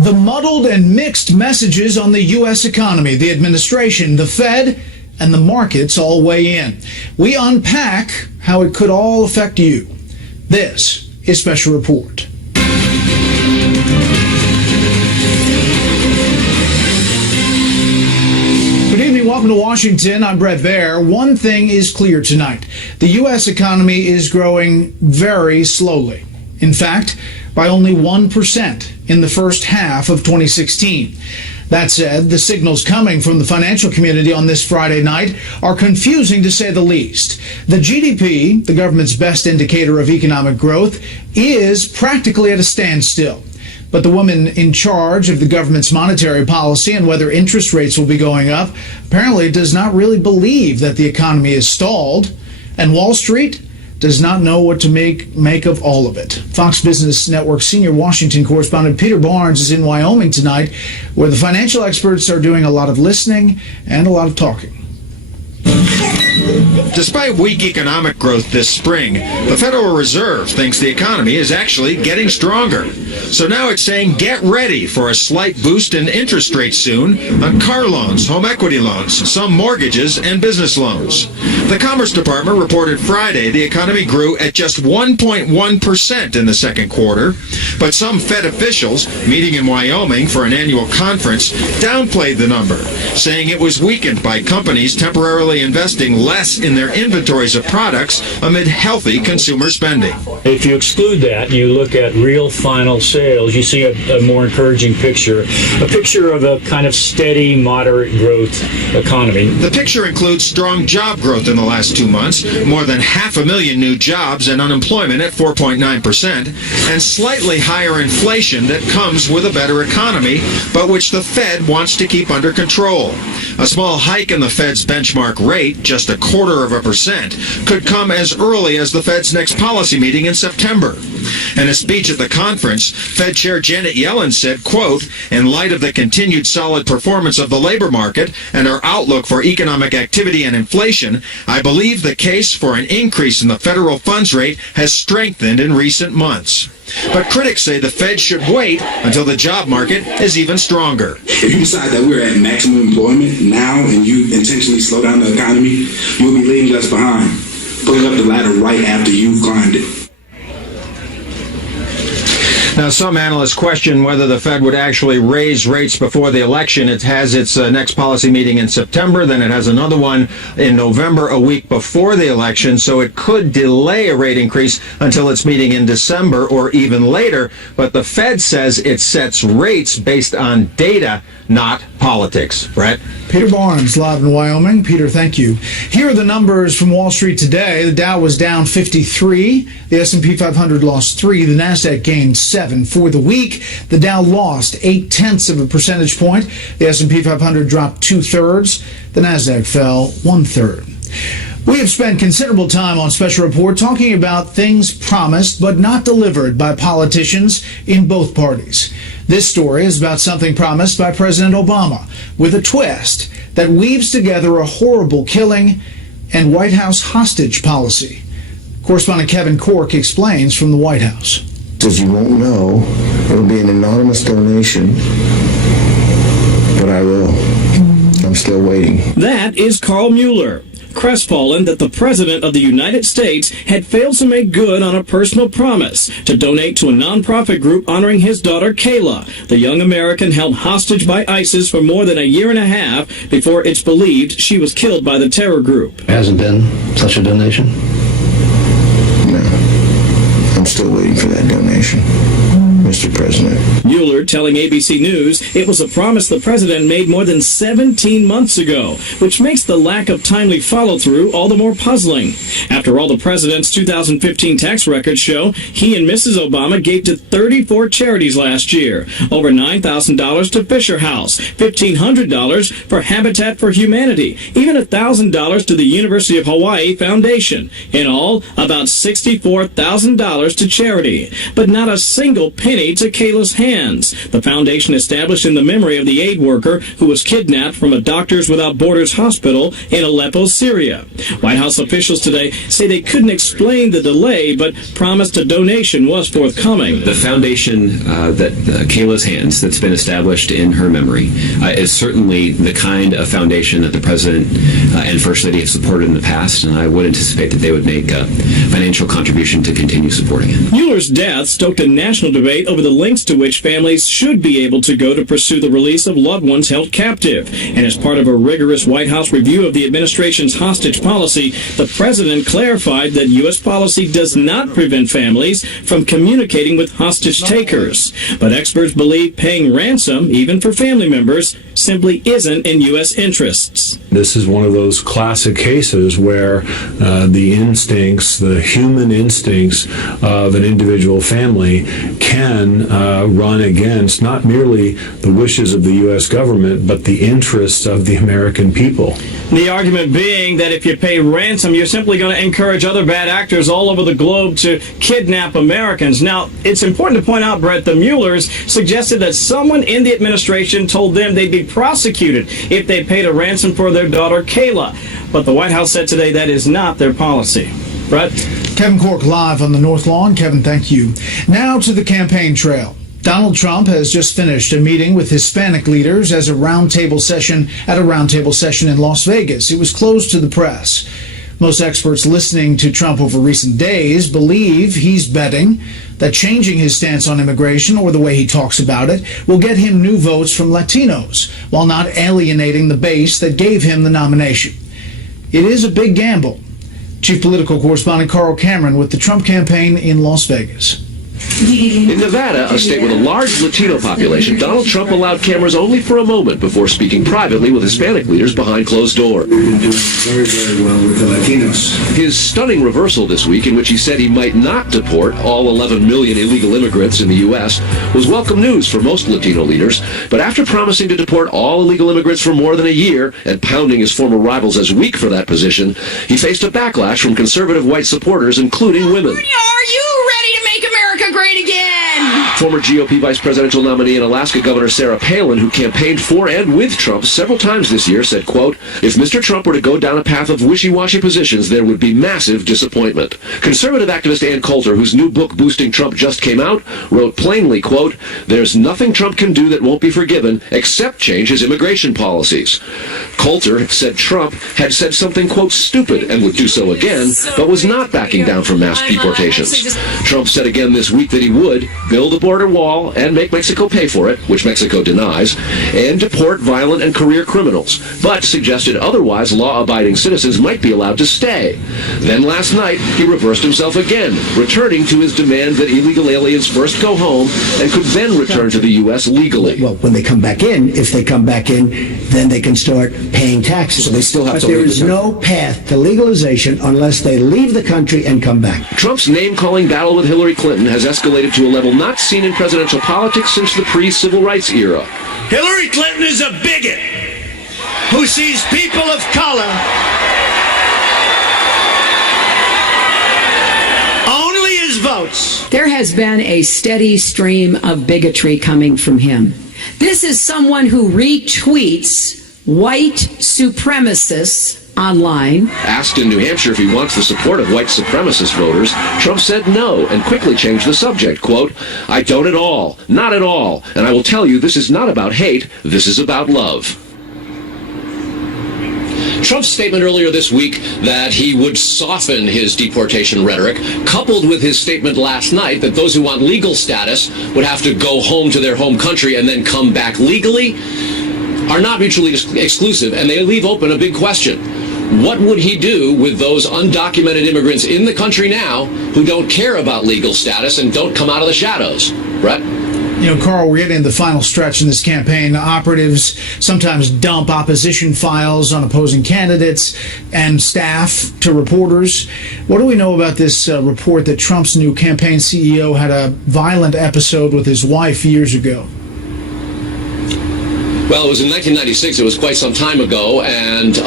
The muddled and mixed messages on the U.S. economy, the administration, the Fed, and the markets all weigh in. We unpack how it could all affect you. This is Special Report. Good evening. Welcome to Washington. I'm Bret Baier. One thing is clear tonight. The U.S. economy is growing very slowly. In fact, by only 1% in the first half of 2016. That said, the signals coming from the financial community on this Friday night are confusing to say the least. The GDP, the government's best indicator of economic growth, is practically at a standstill. But the woman in charge of the government's monetary policy and whether interest rates will be going up apparently does not really believe that the economy is stalled. And Wall Street does not know what to make of all of it. Fox Business Network senior Washington correspondent Peter Barnes is in Wyoming tonight, where the financial experts are doing a lot of listening and a lot of talking. Despite weak economic growth this spring, the Federal Reserve thinks the economy is actually getting stronger. So now it's saying get ready for a slight boost in interest rates soon on car loans, home equity loans, some mortgages, and business loans. The Commerce Department reported Friday the economy grew at just 1.1% in the second quarter, but some Fed officials meeting in Wyoming for an annual conference downplayed the number, saying it was weakened by companies temporarily investing less in their inventories of products amid healthy consumer spending. If you exclude that, you look at real final sales, you see a more encouraging picture, a picture of a kind of steady, moderate growth economy. The picture includes strong job growth in the last 2 months, more than 500,000 new jobs and unemployment at 4.9%, and slightly higher inflation that comes with a better economy, but which the Fed wants to keep under control. A small hike in the Fed's benchmark rate, just 0.25%, could come as early as the Fed's next policy meeting in September. In a speech at the conference, Fed Chair Janet Yellen said, quote, "In light of the continued solid performance of the labor market and our outlook for economic activity and inflation, I believe the case for an increase in the federal funds rate has strengthened in recent months." But critics say the Fed should wait until the job market is even stronger. If you decide that we're at maximum employment now and you intentionally slow down the economy, you'll be leaving us behind, pulling up the ladder right after you've climbed it. Now, some analysts question whether the Fed would actually raise rates before the election. It has its next policy meeting in September, then it has another one in November, a week before the election, so it could delay a rate increase until its meeting in December or even later. But the Fed says it sets rates based on data, not politics. Brett? Peter Barnes, live in Wyoming. Peter, thank you. Here are the numbers from Wall Street today. The Dow was down 53. The S&P 500 lost 3. The Nasdaq gained 7. For the week, the Dow lost 0.8 of a percentage point. The S&P 500 dropped 2/3. The Nasdaq fell 1/3. We have spent considerable time on Special Report talking about things promised but not delivered by politicians in both parties. This story is about something promised by President Obama with a twist that weaves together a horrible killing and White House hostage policy. Correspondent Kevin Cork explains from the White House. As you won't know, it'll be an anonymous donation, but I will. I'm still waiting. That is Carl Mueller, crestfallen that the President of the United States had failed to make good on a personal promise to donate to a nonprofit group honoring his daughter Kayla, the young American held hostage by ISIS for more than a year and a half before it's believed she was killed by the terror group. Hasn't been such a donation? No. I'm still waiting for that donation, Mr. President. Mueller telling ABC News it was a promise the president made more than 17 months ago, which makes the lack of timely follow-through all the more puzzling. After all, the president's 2015 tax records show he and Mrs. Obama gave to 34 charities last year, over $9,000 to Fisher House, $1,500 for Habitat for Humanity, even $1,000 to the University of Hawaii Foundation. In all, about $64,000 to charity, but not a single penny to Kayla's hands. Americans. The foundation established in the memory of the aid worker who was kidnapped from a Doctors Without Borders hospital in Aleppo, Syria. White House officials today say they couldn't explain the delay, but promised a donation was forthcoming. The foundation that Kayla's hands, that's been established in her memory, is certainly the kind of foundation that the President and First Lady have supported in the past, and I would anticipate that they would make a financial contribution to continue supporting it. Mueller's death stoked a national debate over the lengths to which families should be able to go to pursue the release of loved ones held captive. And as part of a rigorous White House review of the administration's hostage policy, the President clarified that U.S. policy does not prevent families from communicating with hostage takers. But experts believe paying ransom, even for family members, simply isn't in U.S. interests. This is one of those classic cases where the instincts, the human instincts of an individual family can run against not merely the wishes of the U.S. government, but the interests of the American people. The argument being that if you pay ransom, you're simply going to encourage other bad actors all over the globe to kidnap Americans. Now, it's important to point out, Brett, the Muellers suggested that someone in the administration told them they'd be prosecuted if they paid a ransom for their daughter, Kayla. But the White House said today that is not their policy. Brett? Kevin Cork live on the North Lawn. Kevin, thank you. Now to the campaign trail. Donald Trump has just finished a meeting with Hispanic leaders at a roundtable session in Las Vegas. It was closed to the press. Most experts listening to Trump over recent days believe he's betting that changing his stance on immigration, or the way he talks about it, will get him new votes from Latinos, while not alienating the base that gave him the nomination. It is a big gamble. Chief Political Correspondent Carl Cameron with the Trump campaign in Las Vegas. In Nevada, a state with a large Latino population, Donald Trump allowed cameras only for a moment before speaking privately with Hispanic leaders behind closed doors. We've been doing very, very well with the Latinos. His stunning reversal this week, in which he said he might not deport all 11 million illegal immigrants in the U.S., was welcome news for most Latino leaders. But after promising to deport all illegal immigrants for more than a year and pounding his former rivals as weak for that position, he faced a backlash from conservative white supporters, including women. Are you ready to make America great again? Former GOP vice presidential nominee and Alaska Governor Sarah Palin, who campaigned for and with Trump several times this year, said, quote, "If Mr. Trump were to go down a path of wishy-washy positions, there would be massive disappointment." Conservative activist Ann Coulter, whose new book, Boosting Trump, just came out, wrote plainly, quote, "There's nothing Trump can do that won't be forgiven except change his immigration policies." Coulter said Trump had said something, quote, "stupid," and would do so again, but was not backing down from mass deportations. Trump said again this week that he would build a border wall and make Mexico pay for it, which Mexico denies, and deport violent and career criminals, but suggested otherwise law-abiding citizens might be allowed to stay. Then last night, he reversed himself again, returning to his demand that illegal aliens first go home and could then return to the U.S. legally. Well, when they come back in, if they come back in, then they can start paying taxes. So they still have but to there leave is the no path to legalization unless they leave the country and come back. Trump's name-calling battle with Hillary Clinton has escalated to a level not seen in presidential politics since the pre-civil rights era. Hillary Clinton is a bigot who sees people of color only as votes. There has been a steady stream of bigotry coming from him. This is someone who retweets white supremacists online. Asked in New Hampshire if he wants the support of white supremacist voters, Trump said no and quickly changed the subject. Quote, "I don't at all, not at all. And I will tell you, this is not about hate, this is about love." Trump's statement earlier this week that he would soften his deportation rhetoric, coupled with his statement last night that those who want legal status would have to go home to their home country and then come back legally, are not mutually exclusive, and they leave open a big question. What would he do with those undocumented immigrants in the country now who don't care about legal status and don't come out of the shadows? Brett? You know, Carl, we're getting the final stretch in this campaign. Operatives sometimes dump opposition files on opposing candidates and staff to reporters. What do we know about this report that Trump's new campaign CEO had a violent episode with his wife years ago? Well, it was in 1996. It was quite some time ago, and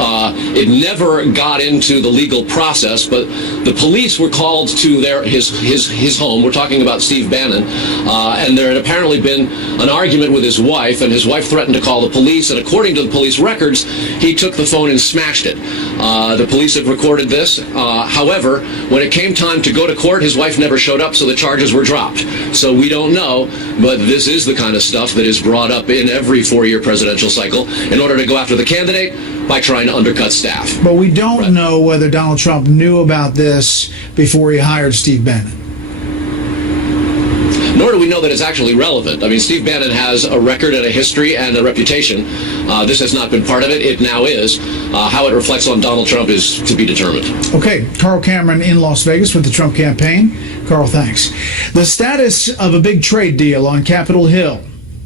it never got into the legal process. But the police were called to his home. We're talking about Steve Bannon, and there had apparently been an argument with his wife, and his wife threatened to call the police. And according to the police records, he took the phone and smashed it. The police have recorded this. However, when it came time to go to court, his wife never showed up, so the charges were dropped. So we don't know, but this is the kind of stuff that is brought up in every 4-year presidential cycle in order to go after the candidate by trying to undercut staff. But we don't know whether Donald Trump knew about this before he hired Steve Bannon. Nor do we know that it's actually relevant. I mean, Steve Bannon has a record and a history and a reputation. This has not been part of it. It now is. How it reflects on Donald Trump is to be determined. Okay, Carl Cameron in Las Vegas with the Trump campaign. Carl, thanks. The status of a big trade deal on Capitol Hill.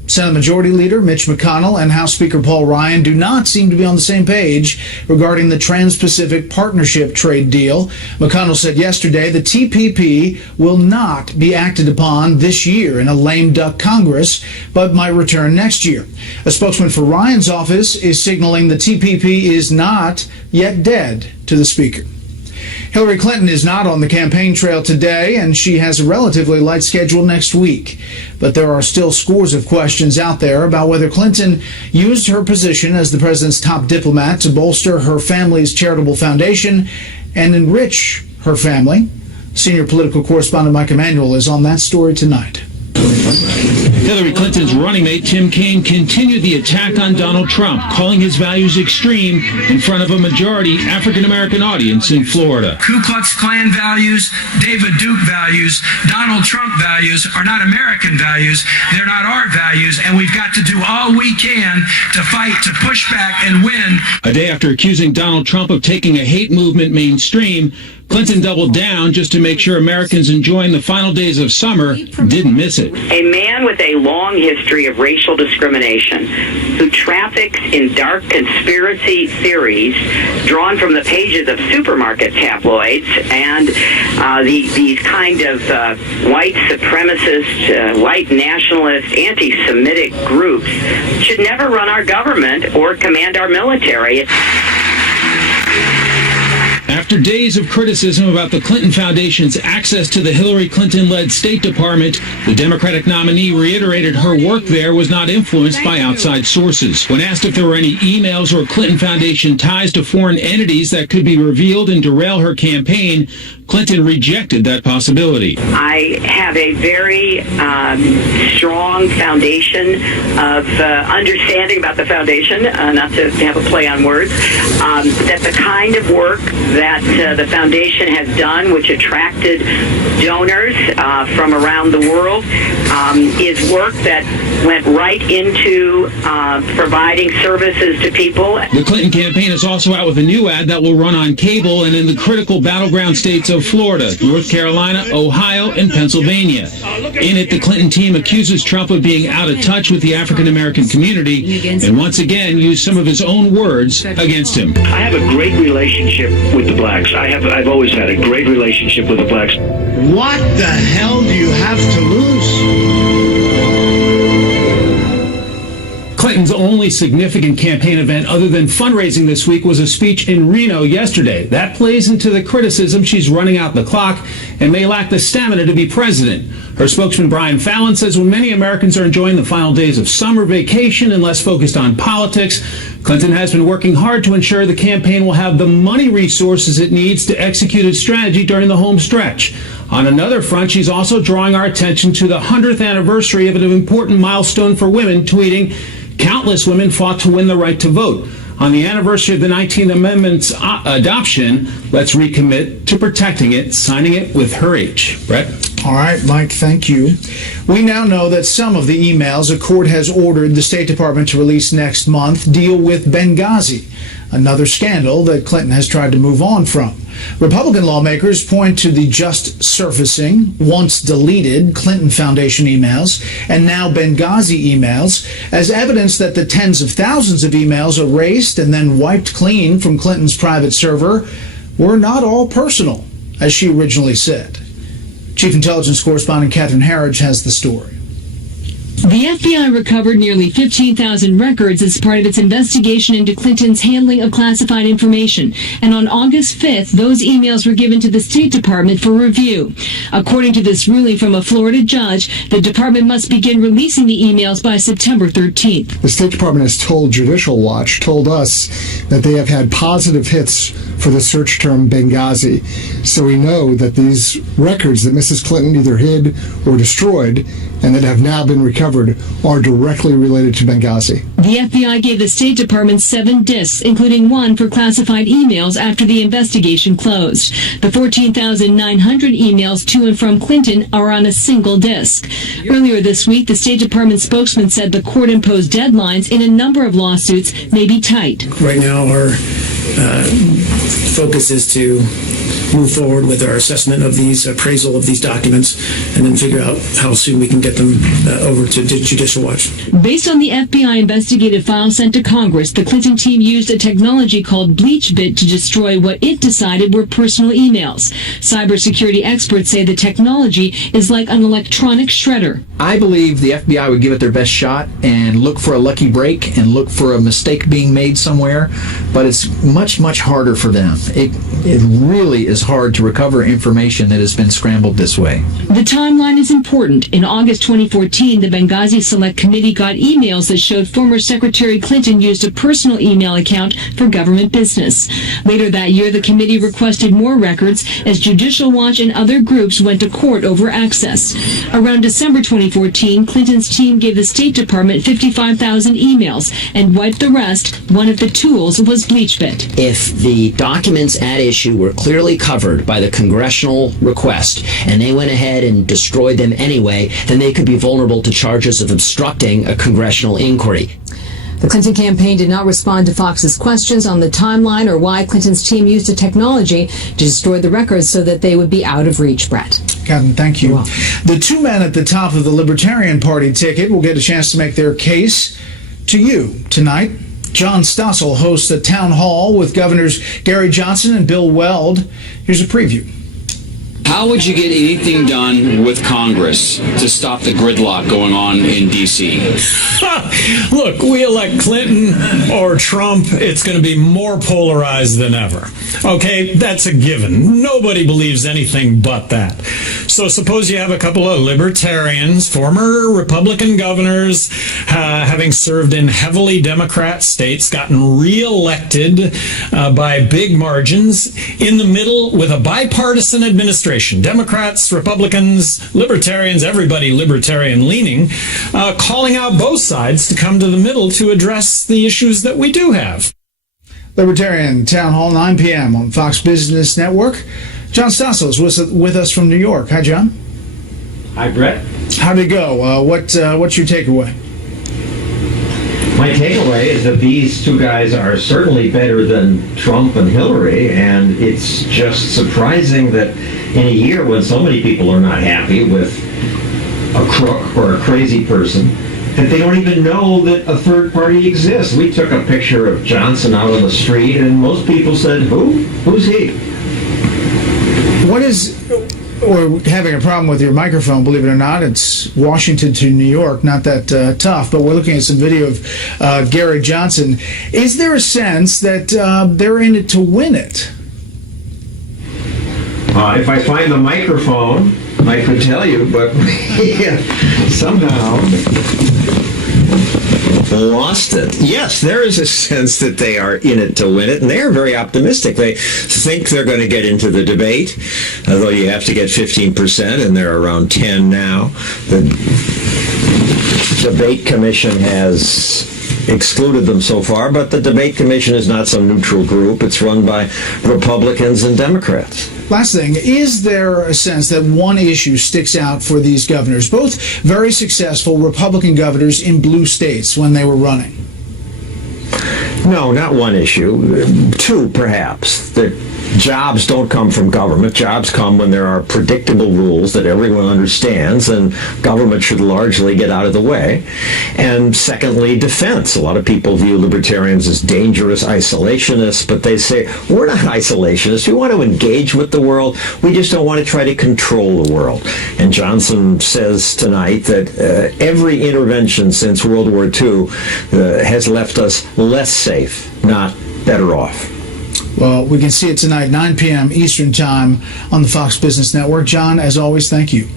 Senate Majority Leader Mitch McConnell and House Speaker Paul Ryan do not seem to be on the same page regarding the Trans-Pacific Partnership trade deal. McConnell said yesterday the TPP will not be acted upon this year in a lame duck Congress, but might return next year. A spokesman for Ryan's office is signaling the TPP is not yet dead to the Speaker. Hillary Clinton is not on the campaign trail today, and she has a relatively light schedule next week. But there are still scores of questions out there about whether Clinton used her position as the president's top diplomat to bolster her family's charitable foundation and enrich her family. Senior political correspondent Mike Emanuel is on that story tonight. Hillary Clinton's running mate Tim Kaine continued the attack on Donald Trump, calling his values extreme in front of a majority African-American audience in Florida. Ku Klux Klan values, David Duke values, Donald Trump values are not American values. They're not our values, and we've got to do all we can to fight, to push back and win. A day after accusing Donald Trump of taking a hate movement mainstream, Clinton doubled down just to make sure Americans enjoying the final days of summer didn't miss it. A man with a long history of racial discrimination who traffics in dark conspiracy theories drawn from the pages of supermarket tabloids and these kind of white supremacist, white nationalist, anti-Semitic groups should never run our government or command our military. After days of criticism about the Clinton Foundation's access to the Hillary Clinton-led State Department, the Democratic nominee reiterated her work there was not influenced by outside sources. When asked if there were any emails or Clinton Foundation ties to foreign entities that could be revealed and derail her campaign, Clinton rejected that possibility. I have a very strong foundation of understanding about the foundation, not to have a play on words, that the kind of work that the foundation has done, which attracted donors from around the world, is work that went right into providing services to people. The Clinton campaign is also out with a new ad that will run on cable and in the critical battleground states of Florida, North Carolina, Ohio, and Pennsylvania. In it, the Clinton team accuses Trump of being out of touch with the African-American community and once again used some of his own words against him. I have a great relationship with the blacks. I've always had a great relationship with the blacks. What the hell do you have to lose? Clinton's only significant campaign event other than fundraising this week was a speech in Reno yesterday. That plays into the criticism she's running out the clock and may lack the stamina to be president. Her spokesman Brian Fallon says when many Americans are enjoying the final days of summer vacation and less focused on politics, Clinton has been working hard to ensure the campaign will have the money resources it needs to execute its strategy during the home stretch. On another front, she's also drawing our attention to the 100th anniversary of an important milestone for women, tweeting, "Countless women fought to win the right to vote. On the anniversary of the 19th Amendment's adoption, let's recommit to protecting it," signing it with her H. Brett? All right, Mike, thank you. We now know that some of the emails a court has ordered the State Department to release next month deal with Benghazi, another scandal that Clinton has tried to move on from. Republican lawmakers point to the just surfacing, once deleted Clinton Foundation emails and now Benghazi emails as evidence that the tens of thousands of emails erased and then wiped clean from Clinton's private server were not all personal, as she originally said. Chief Intelligence Correspondent Catherine Harridge has the story. The The FBI recovered nearly 15,000 records as part of its investigation into Clinton's handling of classified information. And on August 5th, those emails were given to the State Department for review. According to this ruling from a Florida judge, the department must begin releasing the emails by September 13th. The State Department has told Judicial Watch, told us, that they have had positive hits for the search term Benghazi. So we know that these records that Mrs. Clinton either hid or destroyed and that have now been recovered are directly related to Benghazi. The FBI gave the State Department 7 disks, including one for classified emails after the investigation closed. The 14,900 emails to and from Clinton are on a single disk. Earlier this week, the State Department spokesman said the court-imposed deadlines in a number of lawsuits may be tight. Right now, our focus is to move forward with our assessment of these, appraisal of these documents, and then figure out how soon we can get them over to Judicial Watch. Based on the FBI investigative file sent to Congress, the Clinton team used a technology called BleachBit to destroy what it decided were personal emails. Cybersecurity experts say the technology is like an electronic shredder. I believe the FBI would give it their best shot and look for a lucky break and look for a mistake being made somewhere, but it's much, much harder for them. It really is hard to recover information that has been scrambled this way. The timeline is important. In August 2014, the Benghazi Select Committee got emails that showed former Secretary Clinton used a personal email account for government business. Later that year, the committee requested more records as Judicial Watch and other groups went to court over access. Around December 2014, Clinton's team gave the State Department 55,000 emails and wiped the rest. One of the tools was BleachBit. If the documents at issue were clearly covered by the congressional request and they went ahead and destroyed them anyway, then they could be vulnerable to charges of obstructing a congressional inquiry. The Clinton campaign did not respond to Fox's questions on the timeline or why Clinton's team used a technology to destroy the records so that they would be out of reach, Brett. Captain, thank you. The two men at the top of the Libertarian Party ticket will get a chance to make their case to you tonight. John Stossel hosts a town hall with Governors Gary Johnson and Bill Weld. Here's a preview. How would you get anything done with Congress to stop the gridlock going on in D.C.? Look, we elect Clinton or Trump, it's going to be more polarized than ever. Okay, that's a given. Nobody believes anything but that. So suppose you have a couple of libertarians, former Republican governors, having served in heavily Democrat states, gotten reelected by big margins, in the middle with a bipartisan administration. Democrats, Republicans, Libertarians, everybody libertarian-leaning, calling out both sides to come to the middle to address the issues that we do have. Libertarian Town Hall, 9 p.m. on Fox Business Network. John Stossel is with us from New York. Hi, John. Hi, Brett. How'd it go? What's your takeaway? My takeaway is that these two guys are certainly better than Trump and Hillary, and it's just surprising that in a year when so many people are not happy with a crook or a crazy person, that they don't even know that a third party exists. We took a picture of Johnson out on the street, and most people said, who? Who's he? We're having a problem with your microphone, believe it or not. It's Washington to New York, not that tough, but we're looking at some video of Gary Johnson. Is there a sense that they're in it to win it? If I find the microphone, I could tell you, but somehow lost it. Yes, there is a sense that they are in it to win it, and they are very optimistic. They think they're going to get into the debate, although you have to get 15%, and they're around 10 now. The debate commission has excluded them so far, but the debate commission is not some neutral group. It's run by Republicans and Democrats. Last thing, is there a sense that one issue sticks out for these governors, both very successful Republican governors in blue states when they were running? No, not one issue. Two, perhaps. That jobs don't come from government. Jobs come when there are predictable rules that everyone understands, and government should largely get out of the way. And secondly, defense. A lot of people view libertarians as dangerous isolationists, but they say, we're not isolationists. We want to engage with the world. We just don't want to try to control the world. And Johnson says tonight that every intervention since World War II has left us less safe, not better off. Well, we can see it tonight, 9 p.m. Eastern Time on the Fox Business Network. John, as always, thank you.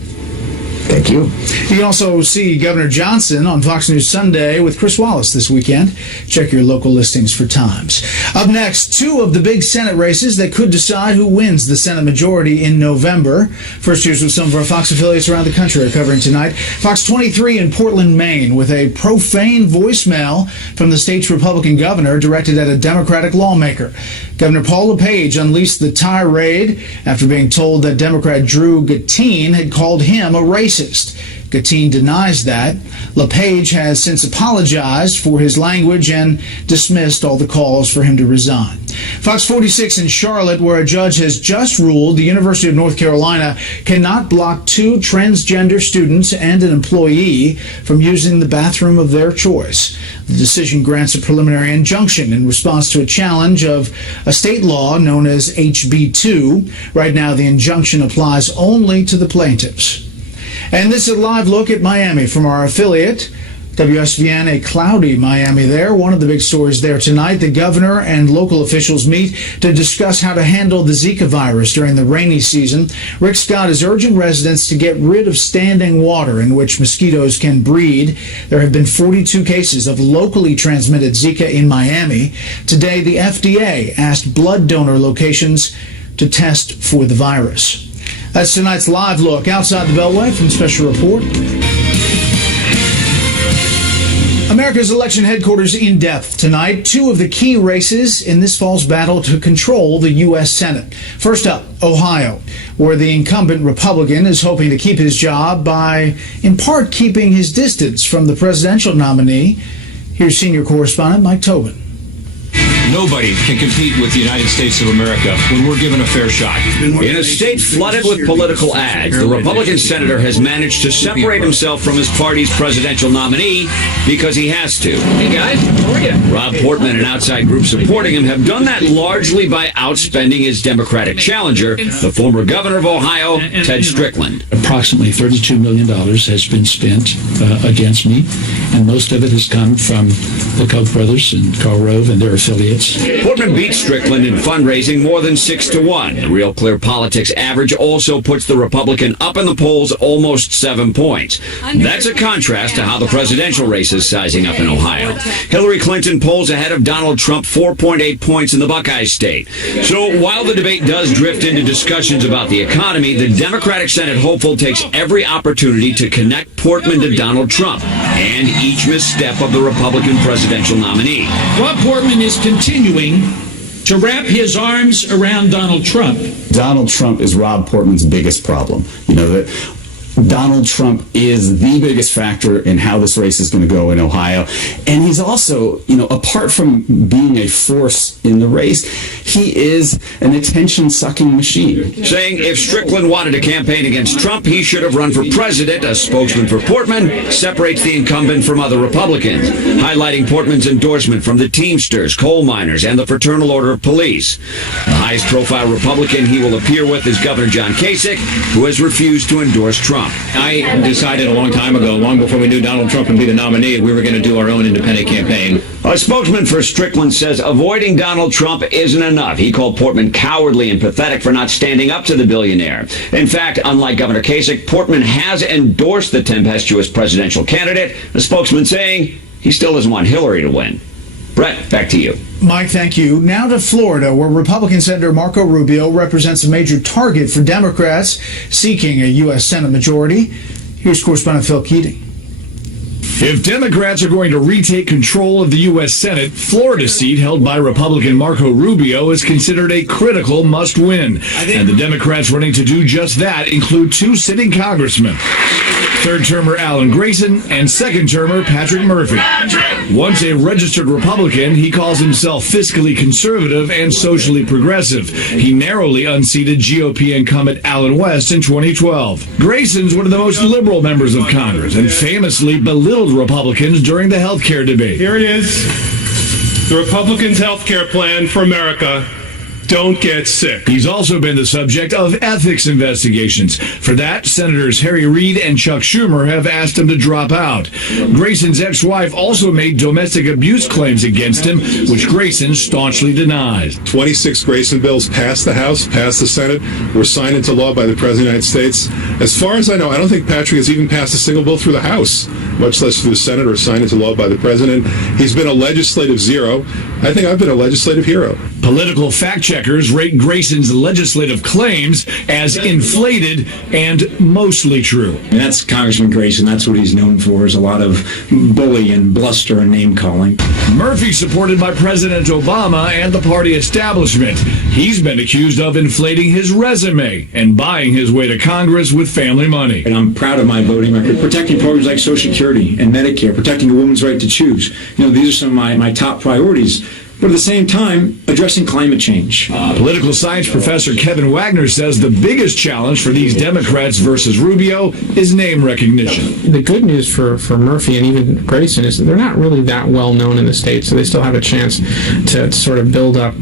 Thank you. You can also see Governor Johnson on Fox News Sunday with Chris Wallace this weekend. Check your local listings for times. Up next, two of the big Senate races that could decide who wins the Senate majority in November. First, here's what some of our Fox affiliates around the country are covering tonight. Fox 23 in Portland, Maine, with a profane voicemail from the state's Republican governor directed at a Democratic lawmaker. Governor Paul LePage unleashed the tirade after being told that Democrat Drew Gatine had called him a racist. Gatine denies that. LePage has since apologized for his language and dismissed all the calls for him to resign. Fox 46 in Charlotte, where a judge has just ruled the University of North Carolina cannot block two transgender students and an employee from using the bathroom of their choice. The decision grants a preliminary injunction in response to a challenge of a state law known as HB 2. Right now, the injunction applies only to the plaintiffs. And this is a live look at Miami from our affiliate, WSVN, a cloudy Miami there. One of the big stories there tonight, the governor and local officials meet to discuss how to handle the Zika virus during the rainy season. Rick Scott is urging residents to get rid of standing water in which mosquitoes can breed. There have been 42 cases of locally transmitted Zika in Miami. Today, the FDA asked blood donor locations to test for the virus. That's tonight's live look outside the Beltway from Special Report. America's election headquarters in depth tonight. Two of the key races in this fall's battle to control the U.S. Senate. First up, Ohio, where the incumbent Republican is hoping to keep his job by, in part, keeping his distance from the presidential nominee. Here's senior correspondent Mike Tobin. Nobody can compete with the United States of America when we're given a fair shot. In a state flooded with political ads, the Republican senator has managed to separate himself from his party's presidential nominee because he has to. Hey guys, how are you? Rob Portman and outside groups supporting him have done that largely by outspending his Democratic challenger, the former governor of Ohio, Ted Strickland. Approximately $32 million has been spent against me, and most of it has come from the Koch brothers and Karl Rove and their affiliates. Portman beat Strickland in fundraising more than 6-1. The Real Clear Politics average also puts the Republican up in the polls almost 7 points. That's a contrast to how the presidential race is sizing up in Ohio. Hillary Clinton polls ahead of Donald Trump 4.8 points in the Buckeye state. So while the debate does drift into discussions about the economy, the Democratic Senate hopeful takes every opportunity to connect Portman to Donald Trump and each misstep of the Republican presidential nominee. Rob Portman is continuing to wrap his arms around Donald Trump. Donald Trump is Rob Portman's biggest problem. You know, that Donald Trump is the biggest factor in how this race is going to go in Ohio. And he's also, you know, apart from being a force in the race, he is an attention-sucking machine. Saying if Strickland wanted to campaign against Trump, he should have run for president. A spokesman for Portman separates the incumbent from other Republicans, highlighting Portman's endorsement from the Teamsters, coal miners, and the Fraternal Order of Police. The highest-profile Republican he will appear with is Governor John Kasich, who has refused to endorse Trump. I decided a long time ago, long before we knew Donald Trump would be the nominee, we were going to do our own independent campaign. A spokesman for Strickland says avoiding Donald Trump isn't enough. He called Portman cowardly and pathetic for not standing up to the billionaire. In fact, unlike Governor Kasich, Portman has endorsed the tempestuous presidential candidate, the spokesman saying he still doesn't want Hillary to win. Brett, back to you. Mike, thank you. Now to Florida, where Republican Senator Marco Rubio represents a major target for Democrats seeking a U.S. Senate majority. Here's correspondent Phil Keating. If Democrats are going to retake control of the U.S. Senate, Florida's seat held by Republican Marco Rubio is considered a critical must-win. And the Democrats running to do just that include two sitting congressmen. third-termer Alan Grayson, and second-termer Patrick Murphy. Once a registered Republican, he calls himself fiscally conservative and socially progressive. He narrowly unseated GOP incumbent Alan West in 2012. Grayson's one of the most liberal members of Congress and famously belittled Republicans during the health care debate. Here it is, the Republicans' health care plan for America. Don't get sick. He's also been the subject of ethics investigations. For that, Senators Harry Reid and Chuck Schumer have asked him to drop out. Grayson's ex-wife also made domestic abuse claims against him, which Grayson staunchly denies. 26 Grayson bills passed the House, passed the Senate, were signed into law by the President of the United States. As far as I know, I don't think Patrick has even passed a single bill through the House, much less through the Senate or signed into law by the President. He's been a legislative zero. I think I've been a legislative hero. Political fact-checkers rate Grayson's legislative claims as inflated and mostly true. And that's Congressman Grayson. That's what he's known for, is a lot of bully and bluster and name-calling. Murphy supported by President Obama and the party establishment. He's been accused of inflating his resume and buying his way to Congress with family money. And I'm proud of my voting record, protecting programs like Social Security and Medicare, protecting a woman's right to choose. These are some of my top priorities. But at the same time, addressing climate change. Political science professor Kevin Wagner says the biggest challenge for these Democrats versus Rubio is name recognition. The good news for Murphy and even Grayson is that they're not really that well known in the state, so they still have a chance to sort of build up,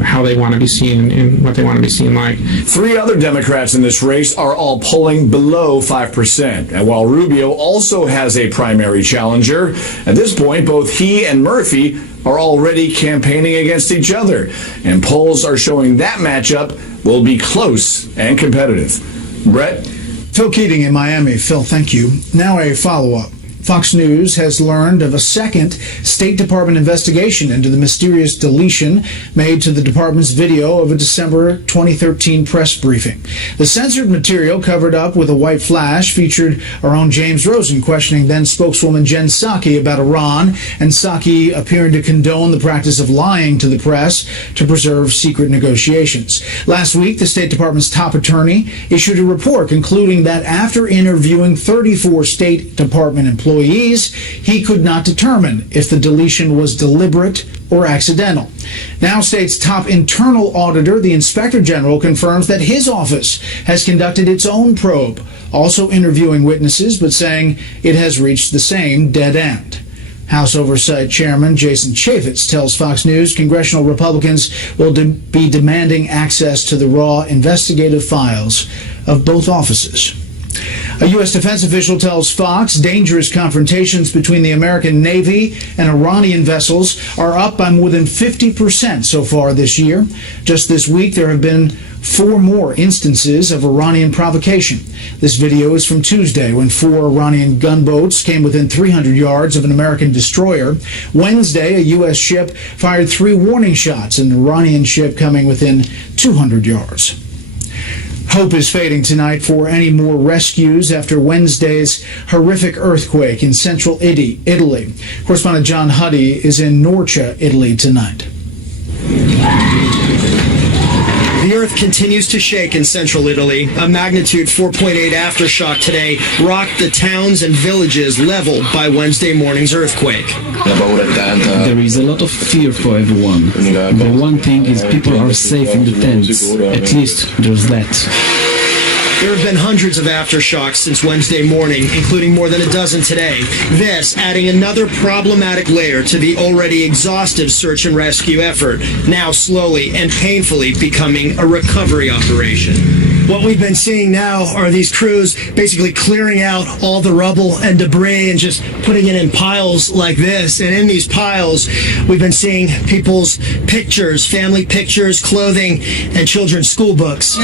how they want to be seen and what they want to be seen like. Three other Democrats in this race are all polling below 5%. And while Rubio also has a primary challenger, at this point, both he and Murphy are already campaigning against each other. And polls are showing that matchup will be close and competitive. Brett? Phil Keating in Miami. Phil, thank you. Now a follow-up. Fox News has learned of a second State Department investigation into the mysterious deletion made to the department's video of a December 2013 press briefing. The censored material, covered up with a white flash, featured our own James Rosen questioning then spokeswoman Jen Psaki about Iran, and Psaki appearing to condone the practice of lying to the press to preserve secret negotiations. Last week, the State Department's top attorney issued a report concluding that after interviewing 34 State Department employees, he could not determine if the deletion was deliberate or accidental. Now, state's top internal auditor, the Inspector General, confirms that his office has conducted its own probe, also interviewing witnesses, but saying it has reached the same dead end. House Oversight Chairman Jason Chaffetz tells Fox News congressional Republicans will be demanding access to the raw investigative files of both offices. A U.S. defense official tells Fox dangerous confrontations between the American Navy and Iranian vessels are up by more than 50% so far this year. Just this week, there have been 4 more instances of Iranian provocation. This video is from Tuesday, when 4 Iranian gunboats came within 300 yards of an American destroyer. Wednesday, a U.S. ship fired 3 warning shots, an Iranian ship coming within 200 yards. Hope is fading tonight for any more rescues after Wednesday's horrific earthquake in central Italy. Correspondent John Huddy is in Norcia, Italy tonight. The earth continues to shake in central Italy. A magnitude 4.8 aftershock today rocked the towns and villages leveled by Wednesday morning's earthquake. There is a lot of fear for everyone. But one thing is people are safe in the tents. At least there's that. There have been hundreds of aftershocks since Wednesday morning, including more than a dozen today. This adding another problematic layer to the already exhaustive search and rescue effort, now slowly and painfully becoming a recovery operation. What we've been seeing now are these crews basically clearing out all the rubble and debris and just putting it in piles like this. And in these piles, we've been seeing people's pictures, family pictures, clothing, and children's school books.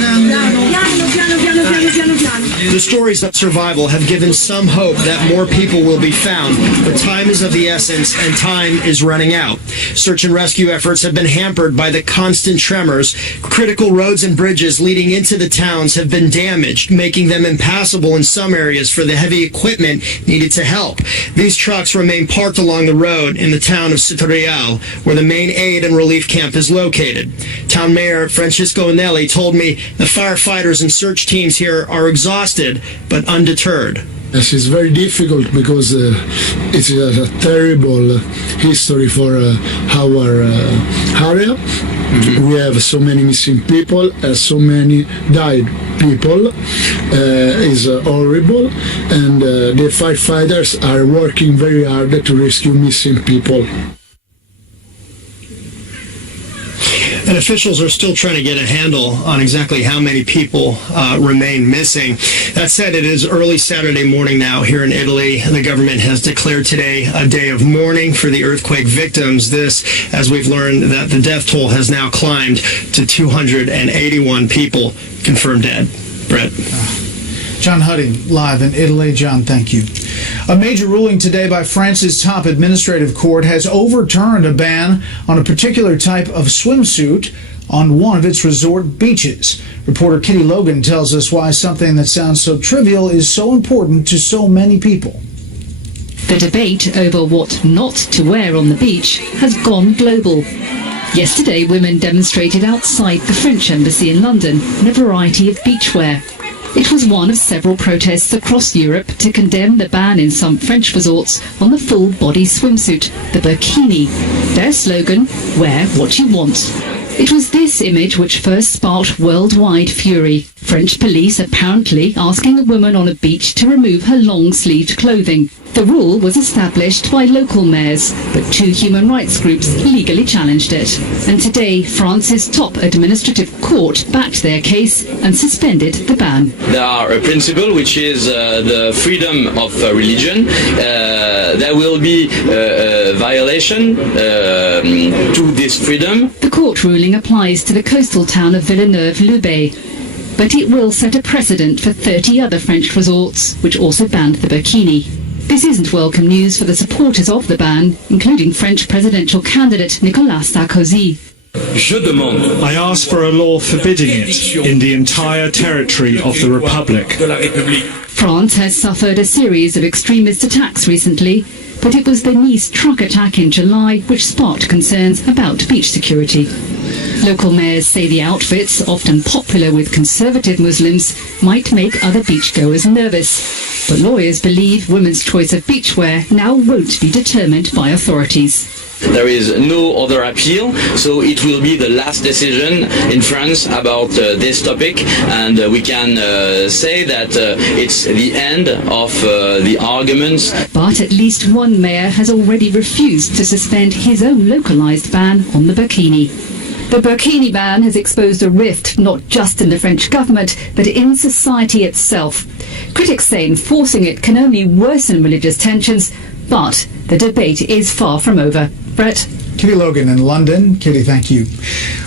The stories of survival have given some hope that more people will be found, but time is of the essence and time is running out. Search and rescue efforts have been hampered by the constant tremors. Critical roads and bridges leading into the towns have been damaged, making them impassable in some areas for the heavy equipment needed to help. These trucks remain parked along the road in the town of Cittadella, where the main aid and relief camp is located. Town Mayor Francisco Anelli told me the firefighters and search teams here are exhausted but undeterred. Yes, it's very difficult because it's a terrible history for our area. We have so many missing people, so many died people. Is horrible, and the firefighters are working very hard to rescue missing people. And officials are still trying to get a handle on exactly how many people remain missing. That said, it is early Saturday morning now here in Italy. The government has declared today a day of mourning for the earthquake victims. This, as we've learned, that the death toll has now climbed to 281 people confirmed dead. Brett. John Huddy, live in Italy. John, thank you. A major ruling today by France's top administrative court has overturned a ban on a particular type of swimsuit on one of its resort beaches. Reporter Kitty Logan tells us why something that sounds so trivial is so important to so many people. The debate over what not to wear on the beach has gone global. Yesterday, women demonstrated outside the French embassy in London in a variety of beachwear. It was one of several protests across Europe to condemn the ban in some French resorts on the full-body swimsuit, the burkini. Their slogan, wear what you want. It was this image which first sparked worldwide fury. French police apparently asking a woman on a beach to remove her long-sleeved clothing. The rule was established by local mayors, but two human rights groups legally challenged it. And today, France's top administrative court backed their case and suspended the ban. There are a principle which is the freedom of religion. There will be a violation to this freedom. The court ruling applies to the coastal town of Villeneuve-Loubet, but it will set a precedent for 30 other French resorts, which also banned the burkini. This isn't welcome news for the supporters of the ban, including French presidential candidate Nicolas Sarkozy. I ask for a law forbidding it in the entire territory of the Republic. France has suffered a series of extremist attacks recently, but it was the Nice truck attack in July which sparked concerns about beach security. Local mayors say the outfits, often popular with conservative Muslims, might make other beachgoers nervous. But lawyers believe women's choice of beachwear now won't be determined by authorities. There is no other appeal, so it will be the last decision in France about this topic, and we can say that it's the end of the arguments. But at least one mayor has already refused to suspend his own localized ban on the burkini. The burkini ban has exposed a rift not just in the French government, but in society itself. Critics say enforcing it can only worsen religious tensions, but the debate is far from over. Brett? Kitty Logan in London. Kitty, thank you.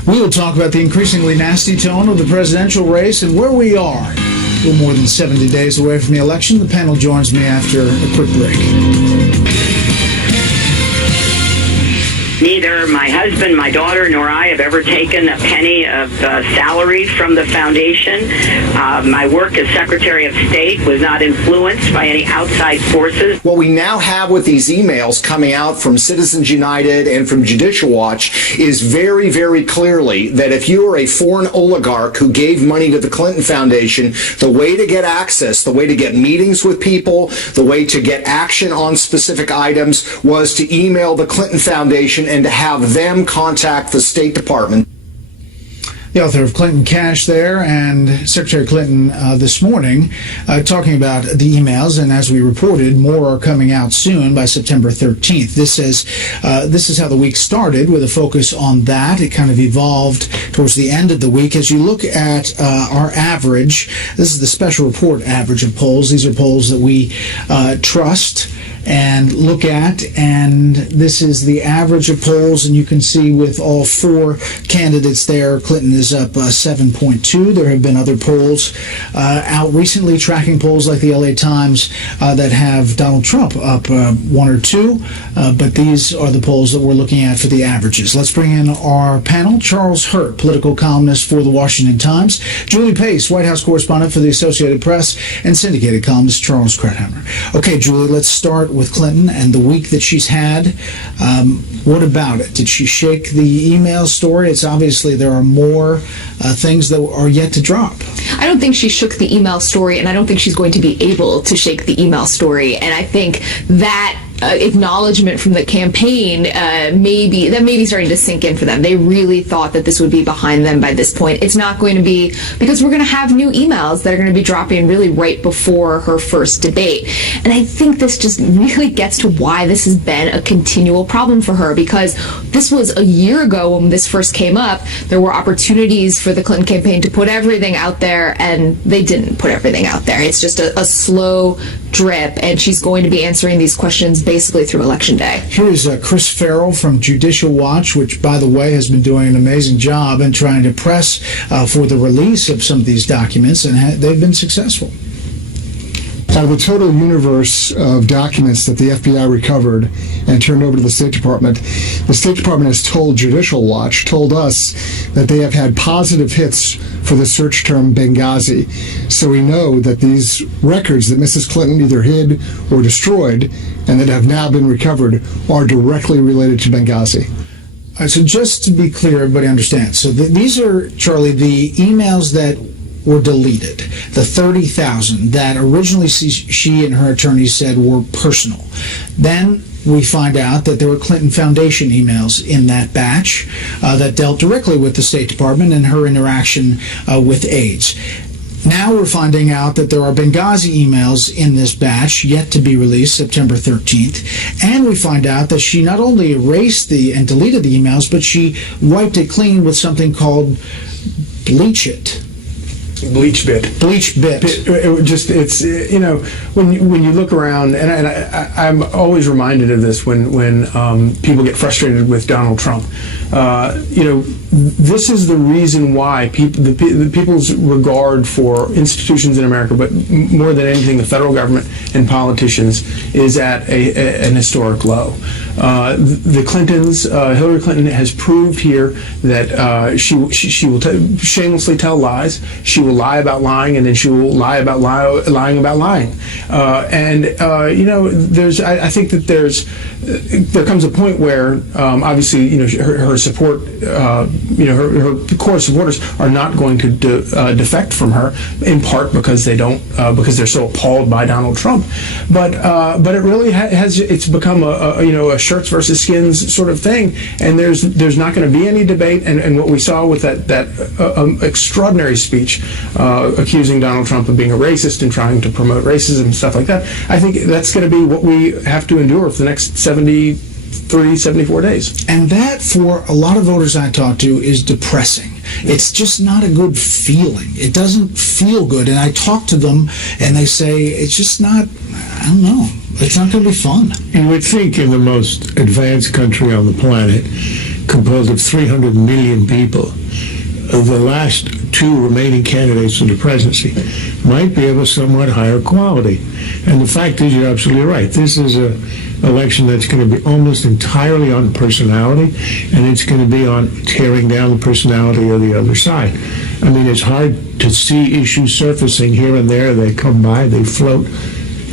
We will talk about the increasingly nasty tone of the presidential race and where we are. A little more than 70 days away from the election. The panel joins me after a quick break. Neither my husband, my daughter, nor I have ever taken a penny of salary from the foundation. My work as Secretary of State was not influenced by any outside forces. What we now have with these emails coming out from Citizens United and from Judicial Watch is very, very clearly that if you are a foreign oligarch who gave money to the Clinton Foundation, the way to get access, the way to get meetings with people, the way to get action on specific items was to email the Clinton Foundation and to have them contact the State Department. The author of Clinton Cash there, and Secretary Clinton this morning talking about the emails, and as we reported, more are coming out soon by September 13th. This is how the week started, with a focus on that. It kind of evolved towards the end of the week. As you look at our average, this is the special report average of polls. These are polls that we trust and look at, and this is the average of polls, and you can see with all four candidates there, Clinton is up 7.2. There have been other polls out recently, tracking polls like the LA Times that have Donald Trump up 1 or 2, but these are the polls that we're looking at for the averages. Let's bring in our panel. Charles Hurt, political columnist for the Washington Times, Julie Pace, White House correspondent for the Associated Press, and syndicated columnist Charles Krauthammer. Okay, Julie, let's start with Clinton and the week that she's had. What about it? Did she shake the email story? It's obviously there are more things that are yet to drop. I don't think she shook the email story, and I don't think she's going to be able to shake the email story. And I think that acknowledgement from the campaign may be starting to sink in for them. They really thought that this would be behind them by this point. It's not going to be, because we're going to have new emails that are going to be dropping really right before her first debate. And I think this just really gets to why this has been a continual problem for her, because this was a year ago when this first came up. There were opportunities for the Clinton campaign to put everything out there, and they didn't put everything out there. It's just a slow drip, and she's going to be answering these questions basically through Election Day. Here is Chris Farrell from Judicial Watch, which, by the way, has been doing an amazing job in trying to press for the release of some of these documents, and they've been successful. Out of the total universe of documents that the FBI recovered and turned over to the State Department, the State Department has told Judicial Watch, told us that they have had positive hits for the search term Benghazi. So we know that these records that Mrs. Clinton either hid or destroyed and that have now been recovered are directly related to Benghazi. All right, so just to be clear, everybody understands. So these are, Charlie, the emails that were deleted, the 30,000 that originally she and her attorneys said were personal. Then we find out that there were Clinton Foundation emails in that batch that dealt directly with the State Department and her interaction with aides. Now we're finding out that there are Benghazi emails in this batch yet to be released September 13th. And we find out that she not only erased and deleted the emails, but she wiped it clean with something called BleachBit. It's when you look around, and I'm always reminded of this when people get frustrated with Donald Trump. This is the reason why the people's regard for institutions in America, but more than anything, the federal government and politicians, is at an historic low. The Clintons, Hillary Clinton has proved here that she will shamelessly tell lies. She will lie about lying, and then she will lie about lying about lying. I think that there comes a point where obviously her support, her core supporters are not going to defect from her, in part because because they're so appalled by Donald Trump. But it really it's become a shirts versus skins sort of thing, and there's not going to be any debate. And what we saw with that extraordinary speech accusing Donald Trump of being a racist and trying to promote racism and stuff like that, I think that's going to be what we have to endure for the next 74 days. And that, for a lot of voters I talk to, is depressing. It's just not a good feeling. It doesn't feel good. And I talk to them, and they say, it's just not, I don't know, it's not going to be fun. You would think in the most advanced country on the planet, composed of 300 million people, the last two remaining candidates for the presidency might be of a somewhat higher quality. And the fact is, you're absolutely right. This is an election that's going to be almost entirely on personality, and it's going to be on tearing down the personality of the other side. I mean, it's hard to see issues surfacing here and there. They come by, they float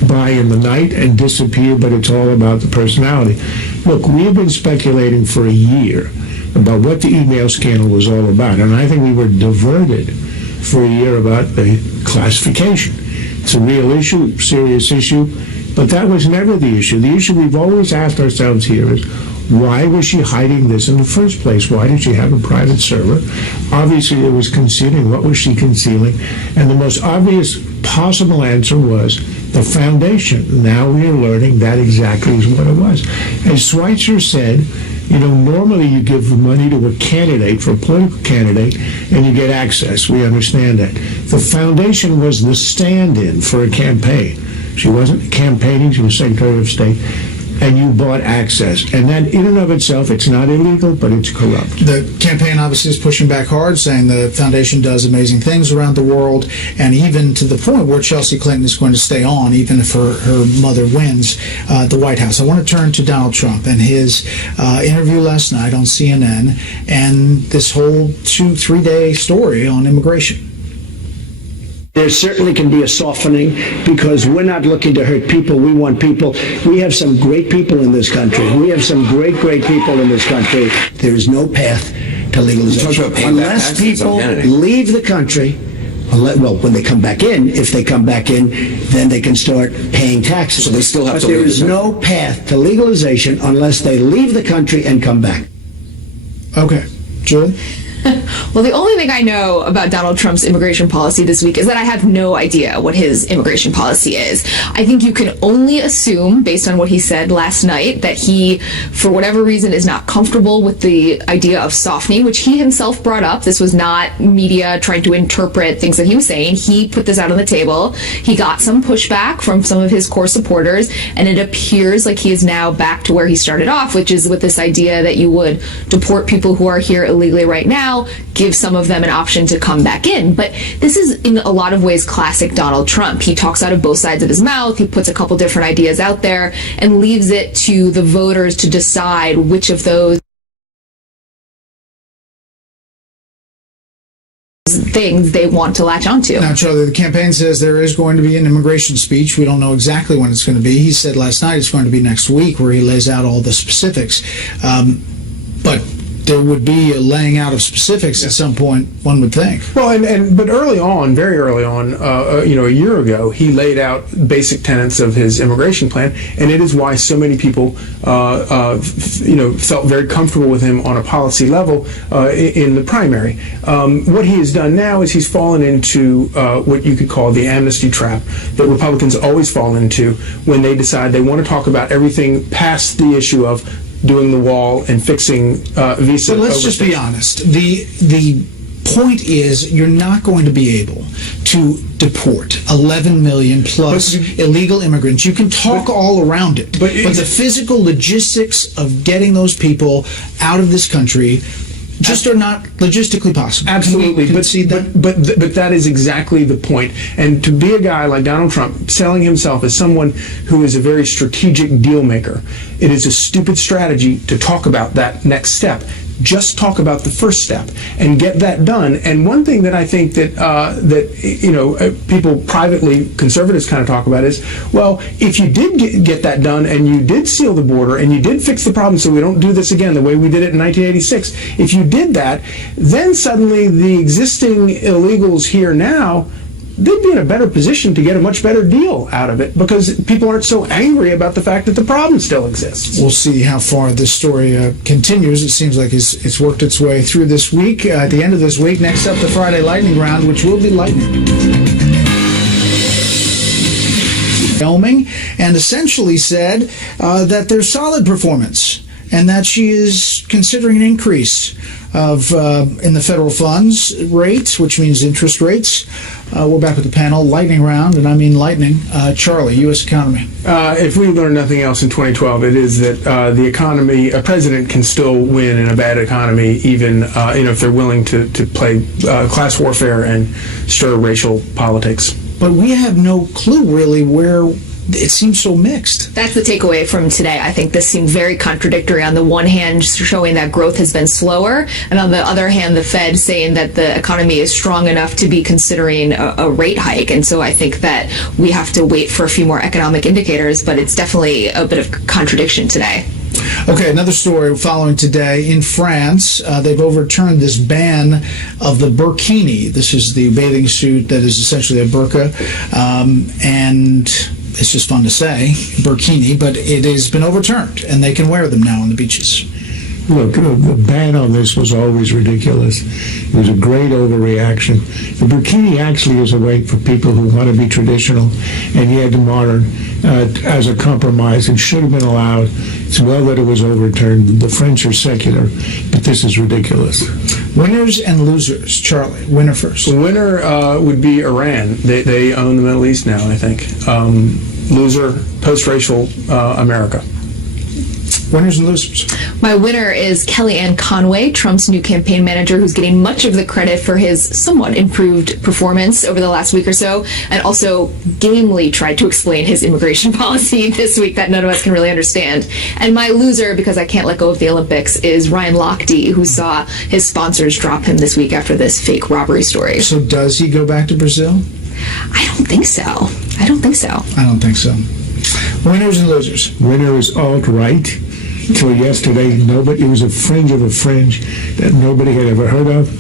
by in the night and disappear, but it's all about the personality. Look, we have been speculating for a year about what the email scandal was all about, and I think we were diverted for a year about the classification. It's a real issue, serious issue, but that was never the issue. The issue we've always asked ourselves here is, why was she hiding this in the first place? Why did she have a private server? Obviously, it was concealing. What was she concealing? And the most obvious possible answer was the foundation. Now we are learning that exactly is what it was. As Schweitzer said, normally you give money to a candidate, for a political candidate, and you get access. We understand that. The foundation was the stand-in for a campaign. She wasn't campaigning, she was Secretary of State, and you bought access. And that in and of itself, it's not illegal, but it's corrupt. The campaign obviously is pushing back hard, saying the foundation does amazing things around the world, and even to the point where Chelsea Clinton is going to stay on, even if her mother wins the White House. I want to turn to Donald Trump and his interview last night on CNN and this whole 2-3 day story on immigration. There certainly can be a softening because we're not looking to hurt people. We want people. We have some great people in this country. We have some great people in this country. There is no path to legalization unless people leave the country. Well, when they come back in, if they come back in, then they can start paying taxes. So they still have but to there leave is the no path to legalization unless they leave the country and come back. Okay. Julie? Well, the only thing I know about Donald Trump's immigration policy this week is that I have no idea what his immigration policy is. I think you can only assume, based on what he said last night, that he, for whatever reason, is not comfortable with the idea of softening, which he himself brought up. This was not media trying to interpret things that he was saying. He put this out on the table. He got some pushback from some of his core supporters, and it appears like he is now back to where he started off, which is with this idea that you would deport people who are here illegally right now, give some of them an option to come back in. But this is in a lot of ways classic Donald Trump. He talks out of both sides of his mouth. He puts a couple different ideas out there and leaves it to the voters to decide which of those things they want to latch onto. Now, Charlie, the campaign says there is going to be an immigration speech. We don't know exactly when it's going to be. He said last night it's going to be next week, where he lays out all the specifics. But there would be a laying out of specifics at some point, one would think. Well, but early on, very early on, a year ago, he laid out basic tenets of his immigration plan, and it is why so many people, felt very comfortable with him on a policy level in the primary. What he has done now is he's fallen into what you could call the amnesty trap that Republicans always fall into when they decide they want to talk about everything past the issue of doing the wall and fixing visa. But let's just be honest. The point is you're not going to be able to deport 11 million plus illegal immigrants. You can talk all around it. But the physical logistics of getting those people out of this country just are not logistically possible. Absolutely, but that is exactly the point. And to be a guy like Donald Trump, selling himself as someone who is a very strategic deal maker, it is a stupid strategy to talk about that next step. Just talk about the first step and get that done. And one thing that I think that people privately, conservatives kind of talk about is, well, if you did get that done and you did seal the border and you did fix the problem so we don't do this again the way we did it in 1986, if you did that, then suddenly the existing illegals here now, they'd be in a better position to get a much better deal out of it because people aren't so angry about the fact that the problem still exists. We'll see how far this story continues. It seems like it's worked its way through this week. At the end of this week, next up, the Friday lightning round, which will be lightning. Wyoming, and essentially said that there's solid performance and that she is considering an increase of in the federal funds rates, which means interest rates. We're back with the panel, lightning round, and I mean lightning. Charlie, U.S. economy. If we learn nothing else in 2012, it is that the economy, a president can still win in a bad economy, even if they're willing to play class warfare and stir racial politics. But we have no clue really where. It seems so mixed. That's the takeaway from today. I think this seemed very contradictory. On the one hand, showing that growth has been slower, and on the other hand, the Fed saying that the economy is strong enough to be considering a rate hike. And so I think that we have to wait for a few more economic indicators, but it's definitely a bit of contradiction today. Okay, another story following today. In France, they've overturned this ban of the burkini. This is the bathing suit that is essentially a burqa, and it's just fun to say, burkini, but it has been overturned, and they can wear them now on the beaches. Look, the ban on this was always ridiculous. It was a great overreaction. The burkini actually is a way for people who want to be traditional and yet modern as a compromise. It should have been allowed. It's well that it was overturned. The French are secular, but this is ridiculous. Winners and losers. Charlie, winner first. The winner would be Iran. They own the Middle East now, I think. Loser, post-racial America. Winners and losers. My winner is Kellyanne Conway, Trump's new campaign manager, who's getting much of the credit for his somewhat improved performance over the last week or so, and also gamely tried to explain his immigration policy this week that none of us can really understand. And my loser, because I can't let go of the Olympics, is Ryan Lochte, who saw his sponsors drop him this week after this fake robbery story. So does he go back to Brazil? I don't think so. I don't think so. Winners and losers. Winner is alt-right. Until yesterday, it was a fringe of a fringe that nobody had ever heard of.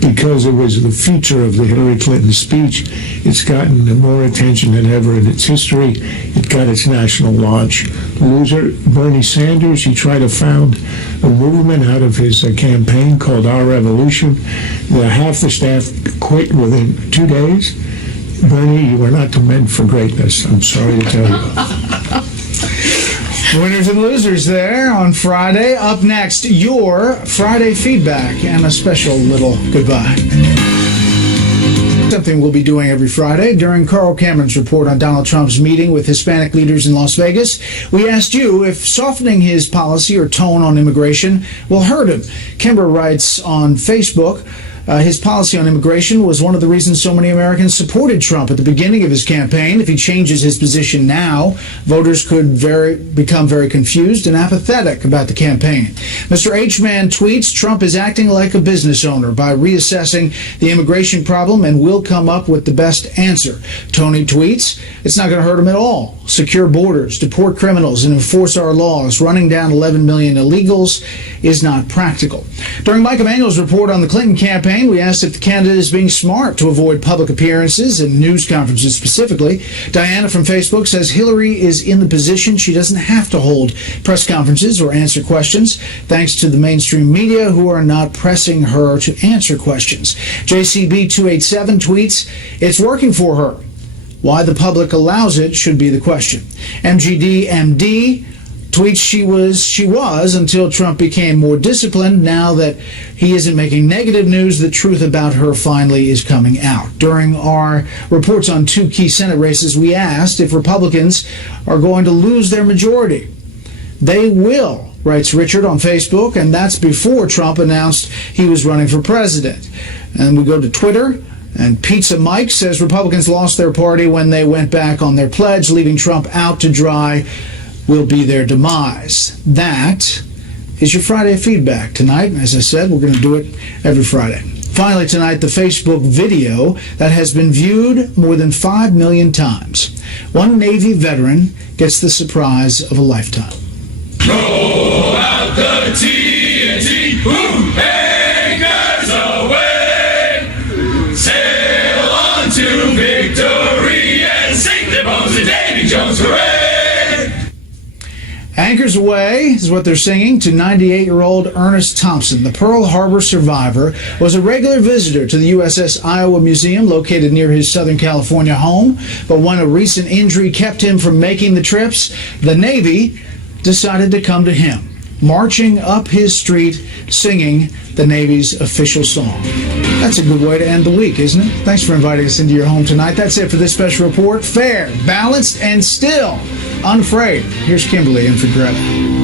Because it was the feature of the Hillary Clinton speech, it's gotten more attention than ever in its history. It got its national launch. Loser, Bernie Sanders, he tried to found a movement out of his campaign called Our Revolution. Half the staff quit within 2 days. Bernie, you are not meant for greatness, I'm sorry to tell you. Winners and losers there on Friday. Up next, your Friday feedback and a special little goodbye. Something we'll be doing every Friday. During Carl Cameron's report on Donald Trump's meeting with Hispanic leaders in Las Vegas, we asked you if softening his policy or tone on immigration will hurt him. Kimber writes on Facebook, his policy on immigration was one of the reasons so many Americans supported Trump at the beginning of his campaign. If he changes his position now, voters could become very confused and apathetic about the campaign. Mr. H-Man tweets, Trump is acting like a business owner by reassessing the immigration problem and will come up with the best answer. Tony tweets, it's not going to hurt him at all. Secure borders, deport criminals, and enforce our laws. Running down 11 million illegals is not practical. During Mike Emanuel's report on the Clinton campaign, we asked if the candidate is being smart to avoid public appearances and news conferences specifically. Diana from Facebook says Hillary is in the position she doesn't have to hold press conferences or answer questions, thanks to the mainstream media who are not pressing her to answer questions. JCB287 tweets, it's working for her. Why the public allows it should be the question. MGDMD tweets she was until Trump became more disciplined. Now that he isn't making negative news, the truth about her finally is coming out. During our reports on 2 key Senate races, we asked if Republicans are going to lose their majority. They will, writes Richard on Facebook, and that's before Trump announced he was running for president. And we go to Twitter, and Pizza Mike says Republicans lost their party when they went back on their pledge, leaving Trump out to dry will be their demise. That is your Friday feedback tonight. As I said, we're going to do it every Friday. Finally tonight, the Facebook video that has been viewed more than 5 million times. One Navy veteran gets the surprise of a lifetime. Throw out the TNT, boom, anchors away. Sail on to victory and sink the bones of Davy Jones, hooray! Anchors Away is what they're singing to 98-year-old Ernest Thompson. The Pearl Harbor survivor was a regular visitor to the USS Iowa Museum located near his Southern California home. But when a recent injury kept him from making the trips, the Navy decided to come to him, marching up his street, singing the Navy's official song. That's a good way to end the week, isn't it? Thanks for inviting us into your home tonight. That's it for this special report. Fair, balanced, and still unafraid. Here's Kimberly in for Greta.